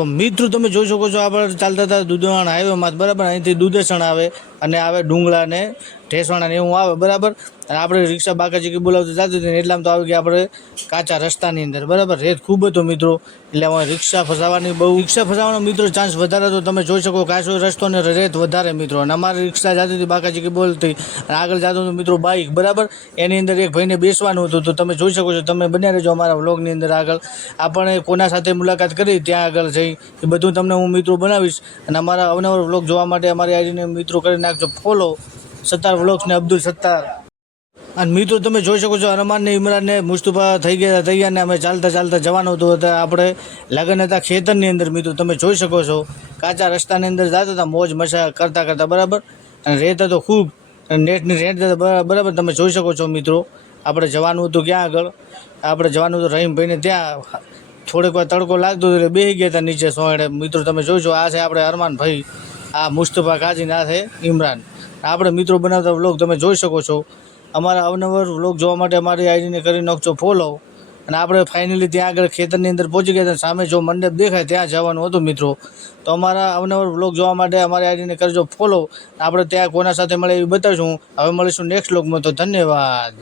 તો મિત્રો તમે જોઈ શકો છો આપણે ચાલતા હતા દુધવાણા હાઈવેમાં બરાબર, અહીંથી દુધેસણ આવે અને આવે ડુંગળા ને ઢેસવાણા ને એવું આવે બરાબર. અને આપણે રિક્ષા બાકાજી બોલાવતી જતી હતી ને એટલામાં તો આવી ગયા આપણે કાચા રસ્તાની અંદર બરાબર. રેત ખૂબ હતો મિત્રો, એટલે અમારે રિક્ષા ફસાવાનો મિત્રો ચાન્સ વધારે હતો. તમે જોઈ શકો કાચો રસ્તો ને રેત વધારે મિત્રો. અને અમારી રિક્ષા જતી હતી બાકાજી બોલતી અને આગળ જતો હતો મિત્રો બાઇક બરાબર. એની અંદર એક ભાઈને બેસવાનું હતું. તો તમે જોઈ શકો છો, તમે બન્યા રહેજો અમારા વ્લોગની અંદર. આગળ આપણે કોના સાથે મુલાકાત કરી ત્યાં આગળ જઈ એ બધું તમને હું મિત્રો બનાવીશ. અને અમારા અવનવર વ્લોગ જોવા માટે અમારી આઈડીને મિત્રો કરી નાખજો ફોલો, સત્તાર વ્લોગ્સ ને અબ્દુલ સત્તાર. અને મિત્રો તમે જોઈ શકો છો અરમાન ને ઇમરાન ને મુસ્તફા થઈ ગયા તૈયાર ને અમે ચાલતા જવાનું હતું. આપણે લગ્ન હતા ખેતરની અંદર મિત્રો. તમે જોઈ શકો છો કાચા રસ્તાની અંદર જતા હતા મોજ મજા કરતા બરાબર. અને રેત હતો ખૂબ, નેટની રેટ બરાબર. તમે જોઈ શકો છો મિત્રો આપણે જવાનું હતું ક્યાં આગળ, આપણે જવાનું હતું રહીમભાઈને ત્યાં. થોડીક વાર તડકો લાગતો હતો એટલે બેસી ગયા હતા નીચે સોયડે મિત્રો. તમે જોઈશો આ છે આપણે અરમાન ભાઈ, આ મુસ્તફા કાજીને આ છે ઇમરાન. આપણે મિત્રો બનાવતા વ્લોગ તમે જોઈ શકો છો. અમારા અવનવર વ્લોગ જોવા માટે અમારી આઈડીને કરી નાખજો ફોલો. અને આપણે ફાઇનલી ત્યાં આગળ ખેતરની અંદર પહોંચી ગયા હતા. સામે જો મંડપ દેખાય ત્યાં જવાનું હતું મિત્રો. તો અમારા અવનવર વ્લોગ જોવા માટે અમારી આઈડીને કરજો ફોલો. આપણે ત્યાં કોના સાથે મળે એ બતાવીશું. હવે મળીશું નેક્સ્ટ વ્લોગમાં. તો ધન્યવાદ.